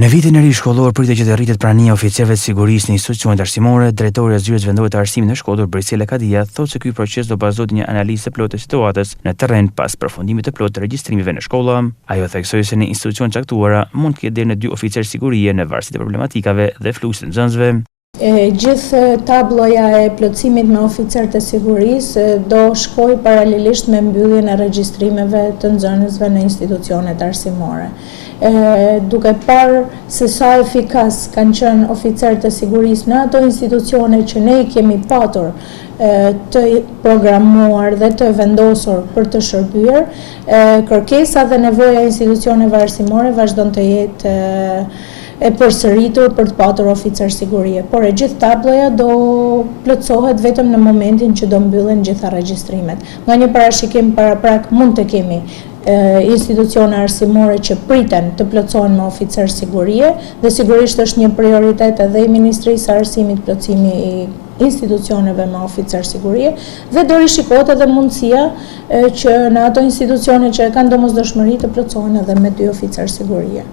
Në vitin e ri shkollor pritet që të rritet prania e oficerëve të sigurisë në institucionet arsimore. Drejtori i Zyrës Vendore të Arsimit në Shkodër, Brisela Kadia, thotë se ky proces do bazohet në një analizë të plotë të situatës në terren pas përfundimit të plotë të regjistrimeve në shkolla. Ajo theksoi se në institucione caktuara mund të ketë deri në 2 oficerë sigurie në varësi të problematikave dhe fluxit të nxënësve. Gjithë tabloja e plotësimit me oficerët e sigurisë do shkojë paralelisht me mbylljen e regjistrimeve të nxënësve në institucionet arsimore. Duke parë se sa efikas kanë qenë oficerët e sigurisë në ato institucione që ne i kemi patur të programuar dhe të vendosur për të shërbyer, kërkesa dhe nevoja e institucioneve arsimore vazhdon të jetë e përsëritur për të patur oficer sigurie, por e gjithë tabloja do plotësohet vetëm në momentin që do mbyllen gjitha regjistrimet. Nga një parashikim paraprak mund të kemi institucione arsimore që priten të plotësohen me oficer sigurie dhe sigurisht është një prioritet edhe i Ministrisë së Arsimit plotësimi i institucioneve me oficer sigurie dhe do rishikohet edhe mundësia që në ato institucione që kanë domosdoshmëri të plotësohen edhe me 2 oficer sigurie.